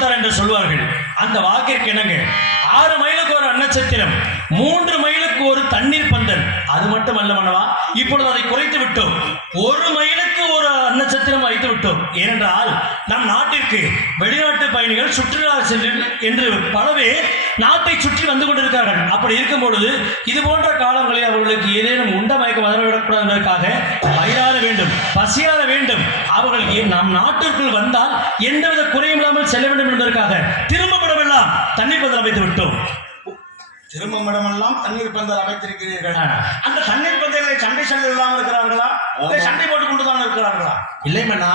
கொடுத்தார் என்று சொல்வார்கள். அந்த வாக்கிற்கு என்னங்க? ஆறு மைலுக்கு ஒரு அன்னச்சத்திரம் மூன்று மைலுக்கு ஒரு தண்ணீர் பந்தல். அது மட்டும் அல்ல மனவா இப்பொழுது அதை குறைத்து விட்டோம். ஒரு மைல் நட்சத்திரம் வைத்து விட்டோம். ஏனென்றால் நம் நாட்டிற்கு வெளிநாட்டு பயணிகள் சுற்றுலா செல்லும் என்று பல பேர் நாட்டை சுற்றி வந்து கொண்டிருக்கிறார்கள். அப்படி இருக்கும் பொழுது இது போன்ற காலங்களில் அவர்களுக்கு ஏதேனும் உண்ட மயக்கம் வந்துவிடக்கூடாது என்பதற்காக வயிறார வேண்டும் பசியார வேண்டும். அவர்கள் நம் நாட்டிற்குள் வந்தால் எந்தவித குறையும் இல்லாமல் செல்ல வேண்டும் என்பதற்காக திரும்பப்படவெல்லாம் தண்ணீர் பதில் அமைத்து விட்டோம். திரும்பும் இடமெல்லாம் தண்ணீர் பந்தல் அமைத்திருக்கிறீர்கள். அந்த தண்ணீர் பந்தலை சண்டை சண்டை இல்லாமல் இருக்கிறார்களா? சண்டை போட்டுக் கொண்டு தான் இருக்கிறார்களா? இல்லை மண்ணா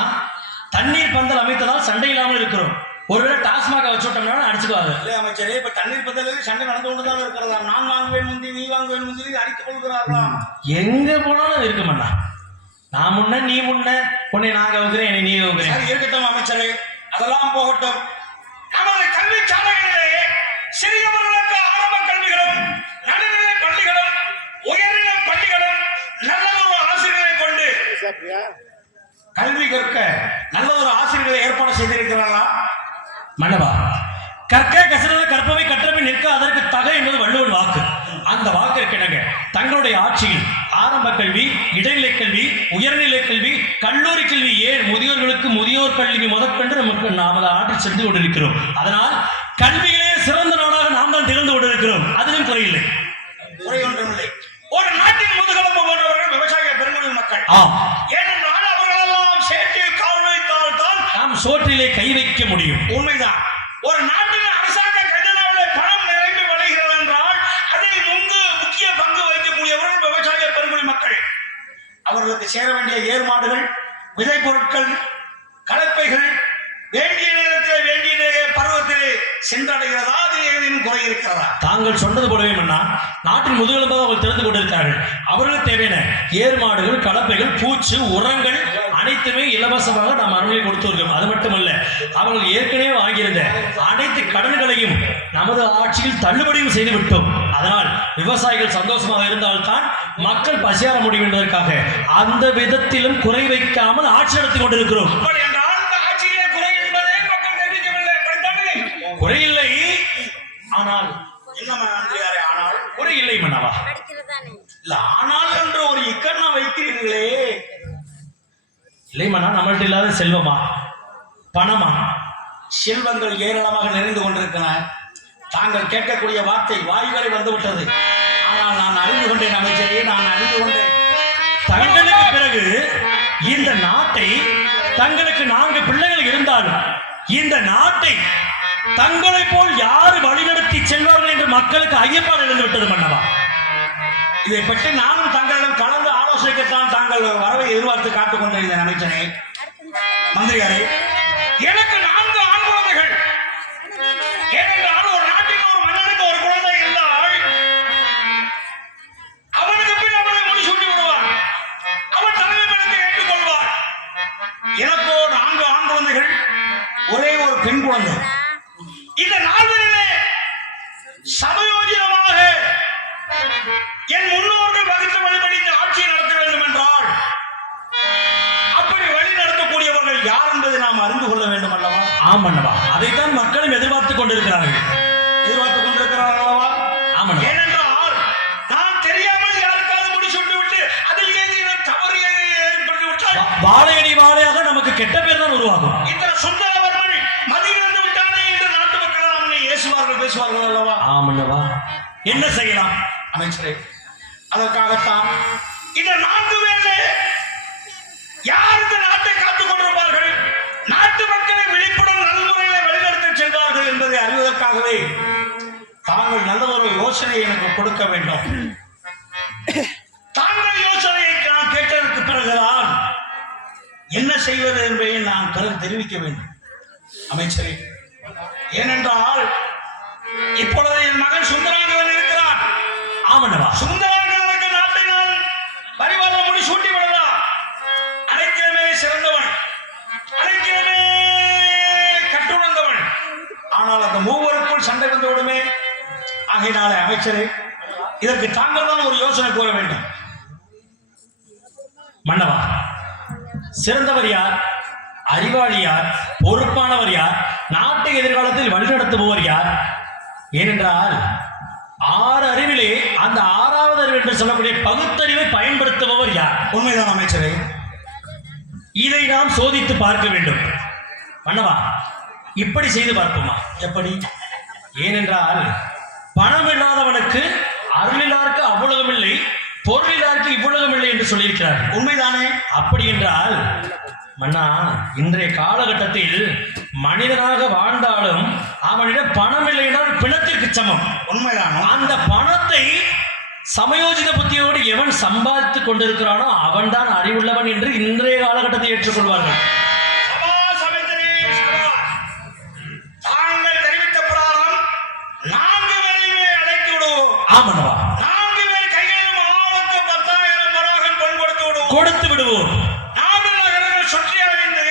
தண்ணீர் பந்தல் அமைத்ததால் சண்டை இல்லாமல் இருக்கிறோம். ஒருவேளை டாஸ்மாக வச்சு விட்டோம்னா அடிச்சுக்குவாங்க. இல்லை அமைச்சரே இப்ப தண்ணீர் பந்தலில் சண்டை நடந்து கொண்டு தான் இருக்கிறதா? நான் வாங்குவேன் முந்தி நீ வாங்குவேன் முந்தி அடித்துக் கொள்கிறார்களா? எங்க போனாலும் இருக்கு மண்ணா நான் முன்ன நீ முன்ன. உன்னை நான் கவுக்கிறேன் என்னை நீ கவுக்கிறேன். இருக்கட்டும் அமைச்சரே. அதெல்லாம் போகட்டும். நமது கல்வி சாலைகளிலே சிறியவர்களுக்கு கல்வி கற்க நல்ல ஒரு ஆசிரியர்களை ஏற்பாடு செய்திருக்கிறார்களா? மன்னவா கற்க கசடத கற்பவை கற்றவை நிற்க அதற்கு தக என்பது வள்ளுவன் வாக்கு. அந்த வாக்கிற்கு இணங்க தங்களுடைய ஆட்சியில் ஆரம்ப கல்வி இடைநிலை கல்வி உயர்நிலை கல்வி கல்லூரி கல்வி ஏன் முதியோர்களுக்கு முதியோர் கல்வி முதற்கொண்டு நமக்கு நமது ஆற்றில் சென்று கொண்டிருக்கிறோம்? அதனால் கல்வியிலே சிறந்த நாம் தான் திகழ்ந்து கொண்டிருக்கிறோம். அதிலும் குறையில்லை குறை ஒன்றுமில்லை ஒரு நாட்டின் முதுகெலும்பு போன்றவர்கள் விவசாய பெருங்குடி மக்கள். ஆம் ஏனென்றால் அவர்களெல்லாம் சேற்றில் கால் வைத்தால் தான் நாம் சோற்றிலே கை வைக்க முடியும். உண்மைதான். ஒரு நாட்டின் அரசாங்க கஜனாவிலே பணம் நிறைந்து வழிகிறது என்றால் அதில் முங்கு முக்கிய பங்கு வகிக்கக்கூடியவர்கள் விவசாய பெருங்குடி மக்கள். அவர்களுக்கு சேர வேண்டிய ஏர்மாடுகள் விதை பொருட்கள் கலப்பைகள் வேண்டிய சென்றடைகிறதா அது ஏதேனும் குறை இருக்கிறதா தாங்கள் சொன்னது போலவே மன்னா நாட்டின் முதுகெலும்பாக அவர்கள் தெரிந்து கொண்டிருக்கிறார்கள். அவர்களுக்கு தேவையான ஏர் மாடுகள் கலப்பைகள் பூச்சு உரங்கள் அனைத்துமே இலவசமாக நாம் அருளை கொடுத்து வருகிறோம் அது மட்டுமல்ல அவர்கள் ஏற்கனவே வாங்கியிருந்த அனைத்து கடன்களையும் நமது ஆட்சியில் தள்ளுபடியும் செய்து விட்டோம் அதனால் விவசாயிகள் சந்தோஷமாக இருந்தால்தான் மக்கள் பசியார முடியும் என்பதற்காக அந்த விதத்திலும் குறை வைக்காமல் ஆட்சி நடத்தி கொண்டிருக்கிறோம். குறையில்லை. ஆனால் ஆனால் குறையில்லை மன்னவா இல்ல ஆனால் என்று ஒரு இக்கண்ணா வைக்கிறீர்களே. இல்லை மன்னா நம்மள்ட்ட இல்லாத செல்வமா? பணமா? செல்வங்கள் ஏராளமாக நிறைந்து கொண்டிருக்கின்றன. தாங்கள் கேட்கக்கூடிய வார்த்தை வாய்வரை வந்து விட்டது ஆனால் நான் அறிந்து கொண்டேன் அமைச்சரே நான் அறிந்து கொண்டேன். தங்களுக்கு பிறகு இந்த நாட்டை தங்களுக்கு நான்கு பிள்ளைகள் இருந்தாலும் இந்த நாட்டை தங்களை போல் யார் வழிநடத்தி செல்வார்கள் என்று மக்களுக்கு ஐயப்பாடு எழுந்துவிட்டது மன்னவா? இதை பற்றி நானும் தங்களிடம் கலந்து ஆலோசிக்கத்தான் தாங்கள் வரவை எதிர்பார்த்து காத்துக் கொண்டிருந்தேன் அமைச்சரே. மந்திரியாரே எனக்கு நான்கு ஆண் குழந்தைகள். ஏனென்றால் ஒரு நாட்டில் ஒரு மன்னனுக்கு ஒரு குழந்தை இருந்தால் அவனுக்கு பின் அவனை முடிசூட்டி விடுவார் அவன் தலைமைக்கு ஏற்றுக்கொள்வார் எனக்கோ நான்கு ஆண் குழந்தைகள் ஒரே ஒரு பெண் குழந்தை. கெட்ட பேர் தான் உருவாகும். இந்த சுந்தரவர்மன் மதியிழந்து விட்டானே என்று நாட்டு மக்கள் அவனை ஏசுவார்கள் பேசுவார்கள் அல்லவா? ஆமண்ணவா என்ன செய்யலாம்? அமைச்சரே அதற்காகத்தான் இந்த நான்கு பேர்ல யார் இந்த நாட்டை காத்துக் கொண்டிருப்பார்கள்? நாட்டு மக்களை விழிப்புடன் நல்முறையில வழிநடத்தி செல்வார்கள் என்பதை அறிவதற்காகவே தாங்கள் நல்ல ஒரு யோசனை எனக்கு கொடுக்க வேண்டும். செய்வது என்பதை நான் பிறகு தெரிவிக்க வேண்டும். அமைச்சரே ஏனென்றால் இப்பொழுது என் மகன் சுந்தராங்கவன் இருக்கிறான் ஆமண்ணவா சுந்தராங்கவனுக்கு நாட்டை நான் பரிவார முடி சூட்டி விடலாம் அனைத்திலுமே சிறந்தவன். அனைத்திலுமே கட்டுணர்ந்தவன். ஆனால் அந்த மூவருக்குள் சண்டை வந்து விடுமே. ஆகையினாலே அமைச்சரே இதற்கு தாங்கள் தான் ஒரு யோசனை கூற வேண்டும். மன்னவா? சிறந்தவர் யார்? அறிவாளி யார்? பொறுப்பானவர் யார்? நாட்டை எதிர் காலத்தில் வழிநடத்துபவர் யார்? ஏனென்றால் ஆறு அறிவிலே அந்த ஆறாவது அறிவு என்று சொல்லக்கூடிய பகுத்தறிவை பயன்படுத்துபவர் யார்? உண்மைதான் அமைச்சரே. இதை நாம் சோதித்து பார்க்க வேண்டும். பண்ணவா இப்படி செய்து பார்ப்போமா? எப்படி? ஏனென்றால் பணம் இல்லாதவனுக்கு அருளிலாருக்கு அவ்வளவும் இல்லை பொருளிலாருக்கு இவ்வளவும் இல்லை என்று சொல்லியிருக்கிறார் உண்மைதானே? அப்படி என்றால் மன்னா இன்றைய காலகட்டத்தில் மனிதனாக வாழ்ந்தாலும் அவனிடம் பணம் இல்லை என்றால் பிணத்திற்கு சமம். உண்மைதானோ? அந்த பணத்தை சமயோஜித புத்தியோடு எவன் சம்பாதித்துக் கொண்டிருக்கிறானோ அவன்தான் அறிவுள்ளவன் என்று இன்றைய காலகட்டத்தை ஏற்றுக்கொள்வார்கள். கொடுத்து விடுவோம் நான்கு நகரங்கள் சுற்றி அடைந்து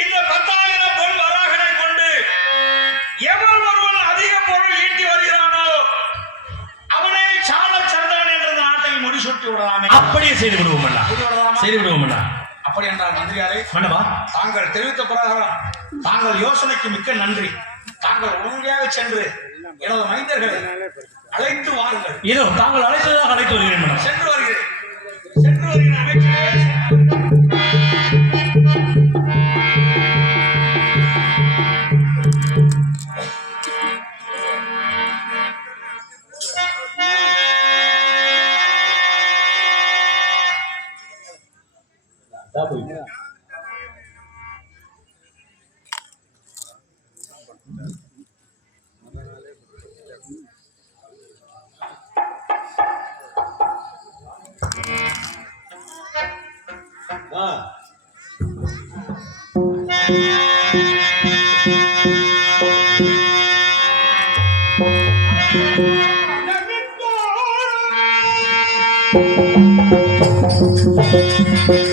இந்த பத்தாயிரம் பொன் வராகனை கொண்டு எவன் ஒருவன் அதிக பொருள் ஈட்டி வருகிறானோ அவனை சால சிறந்தவன் என்ற நாட்டை முடிசூட்டி விடலாமே. அப்படியே செய்து விடுவோம் விடுவோம் அப்படி என்றால் மந்திரியாரே மன்னவா? தாங்கள் தெரிவித்த பிரகாரம் தாங்கள் யோசனைக்கு மிக்க நன்றி. தாங்கள் உடனடியாக சென்று எனது மைந்தர்களை அழைத்து வாருங்கள். இதோ தாங்கள் அழைத்ததாக அழைத்து வருகிறேன் சென்று வருகிறேன். சென்று வருகிறேன். Ah.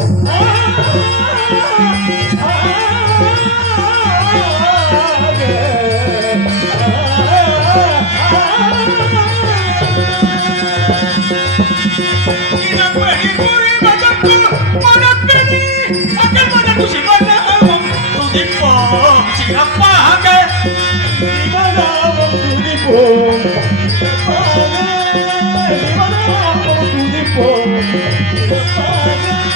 Oh,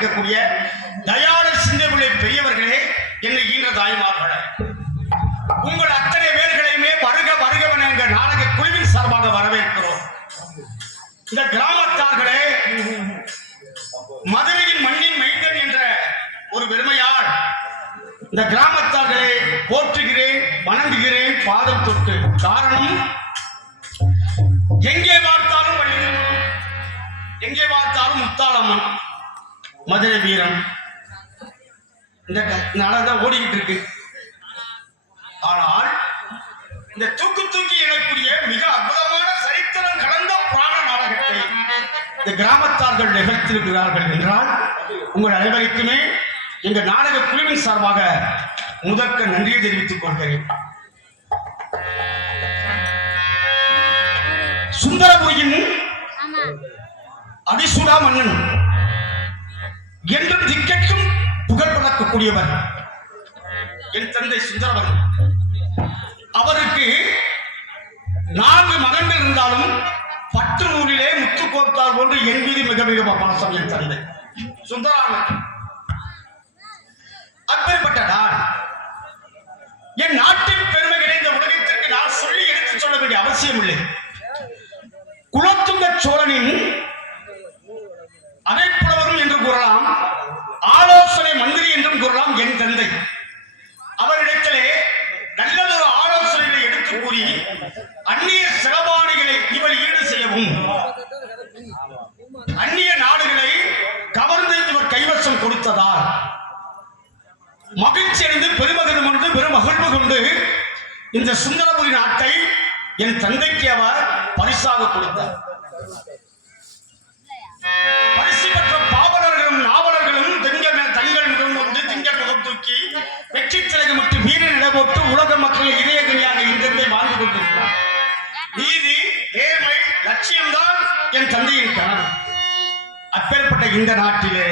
இருக்கக்கூடிய தயா இந்த தூக்கு தூக்கி எனக்குரிய மிக அற்புதமான சரித்திரம் கலந்த புராண நாடகத்தை இந்த கிராமத்தார்கள் நிகழ்த்திருக்கிறார்கள் என்றால் உங்கள் அனைவருக்குமே எங்கள் நாடக குழுவின் சார்பாக முதற்க நன்றியை தெரிவித்துக் கொள்கிறேன். சுந்தரபுரியின் அதிசுடா மன்னன் என்றும் திக்கெட்டும் புகழ் பழக்கக்கூடியவர் என் தந்தை சுந்தரவன். அவருக்கு நான்கு மகன்கள் இருந்தாலும் பட்டு நூலிலே முத்து கோர்த்தால் போன்று என் மீது மிக மிக பாசம் என் தந்தை. சுந்தராமன் அப்பேற்பட்ட நான் என் நாட்டின் என் தந்தைக்கு அவர் பரிசாக கொடுத்தார். பரிசு பெற்ற பாவலர்களும் நாவலர்களும் திங்க தங்கள் முகம் வந்து திங்கள் முகம் தூக்கி வெற்றி திலகமிட்டு வீர நடபோட்டு உலக மக்கள் இதயகனியாக இன்றத்தை வாழ்ந்து கொண்டிருக்கிறார். நீதி நேர்மை லட்சியம்தான் என் தந்தையின் கனவு. அப்பேற்பட்ட இந்த நாட்டிலே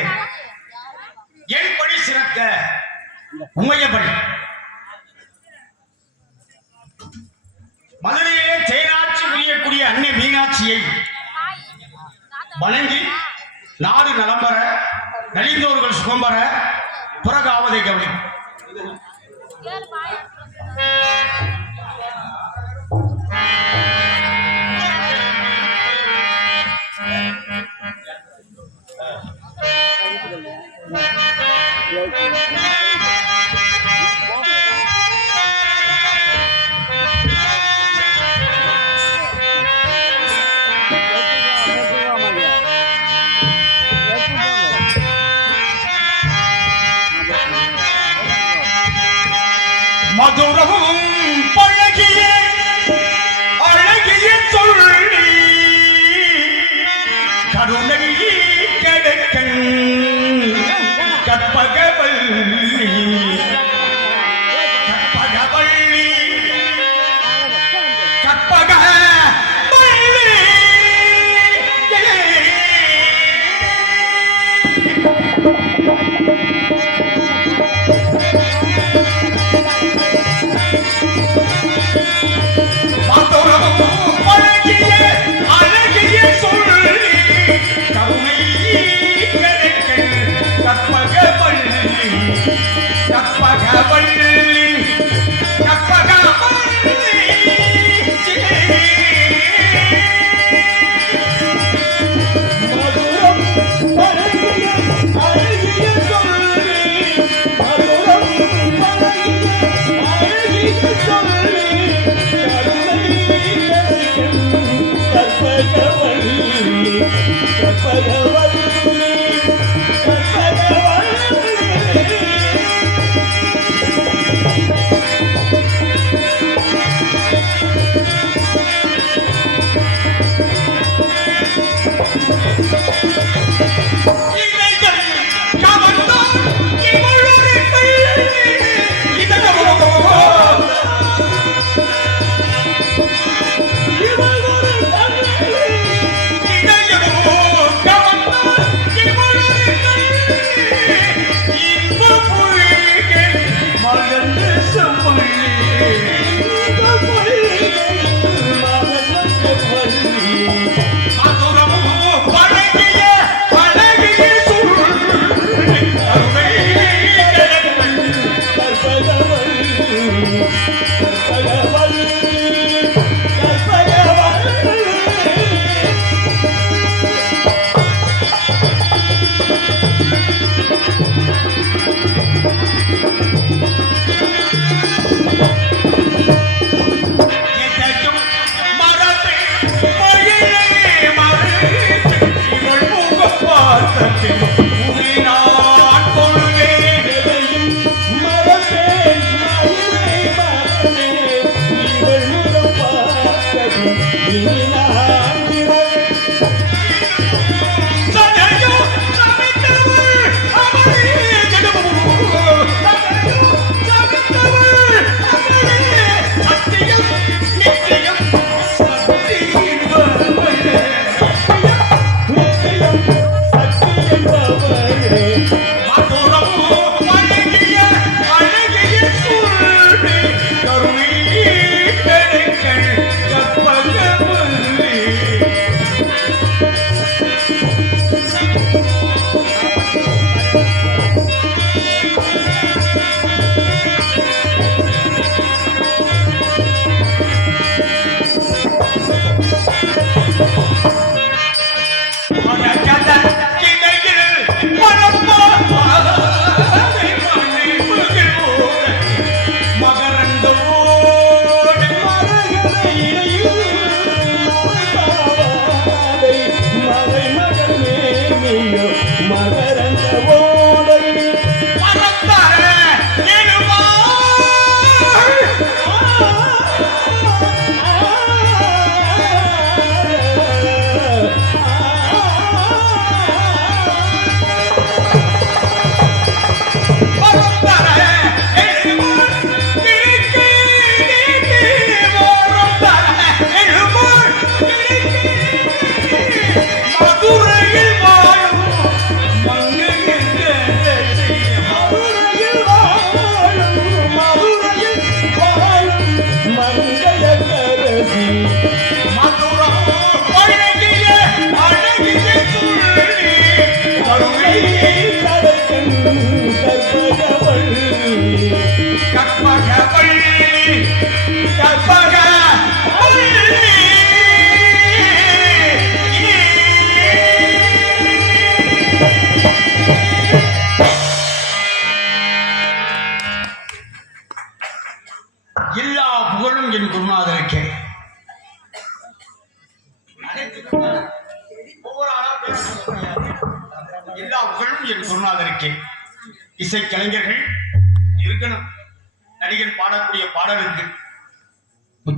Hey.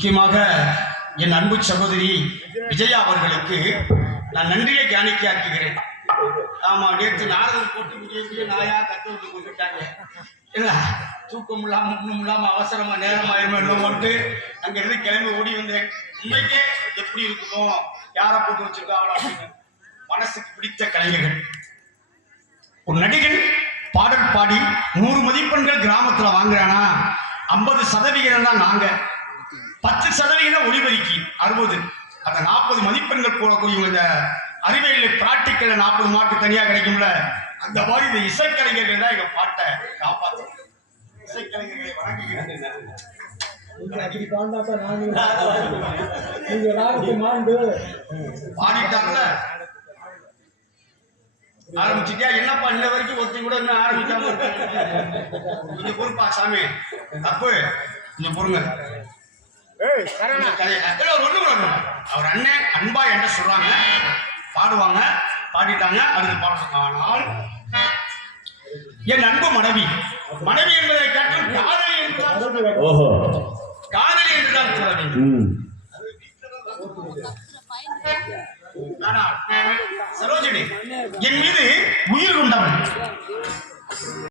முக்கியமாக என் அன்பு சகோதரி விஜயா அவர்களுக்கு நான் நன்றியை காணிக்கையாக்குகிறேன். ஆமா நேற்று நாரதன் போட்டு விஜய் நாயா கத்து வந்து கொண்டுட்டாங்க இல்ல தூக்கம் இல்லாம ஒண்ணும் இல்லாம அவசரமா நேரம் என்னமோட்டு அங்க இருந்து கிளம்பி ஓடி வந்தேன். உண்மைக்கே எப்படி இருக்குமோ யாரை போட்டு வச்சிருக்காங்களோ அப்படின்னு மனசுக்கு பிடித்த கலைஞர்கள். ஒரு நடிகன் பாடல் பாடி நூறு மதிப்பெண்கள் கிராமத்துல வாங்குறானா? ஐம்பது சதவிகிதம் தான் நாங்க பத்து சதவிகிதம் ஒளிபரிக்கு அறுபது. அந்த நாற்பது மதிப்பெண்கள் போடக்கூடிய இந்த அறிவியல் பிராக்டிக்கல்ல நாற்பது மார்க் தனியா கிடைக்கும்ல அந்த மாதிரி இந்த இசைக்கலைஞர்கள் தான் எங்க பாட்டை காப்பாற்றும் இசைக்கலைஞர்களை வணங்குகிறேன். பாடிட்டாங்கல்ல ஆரம்பிச்சிட்டியா? என்னப்பா இன்ன வரைக்கும் ஒருத்தன் கூட இன்னும் ஆரம்பிக்காம? கொஞ்சம் பொறுப்பா சாமி. தப்பு. கொஞ்சம் பொறுங்க. அவர் அண்ணன் அன்பா என்ன சொல்றாங்க. பாடுவாங்க பாடிட்டாங்க அடுத்து பாட ஆனால் என் அன்பு மனைவி மனைவி என்பதை காட்டும் காதலி என்றால் காதலி என்றுதான் சொல்ல வேண்டும் சரோஜினி என் மீது உயிர் கொண்டவன்.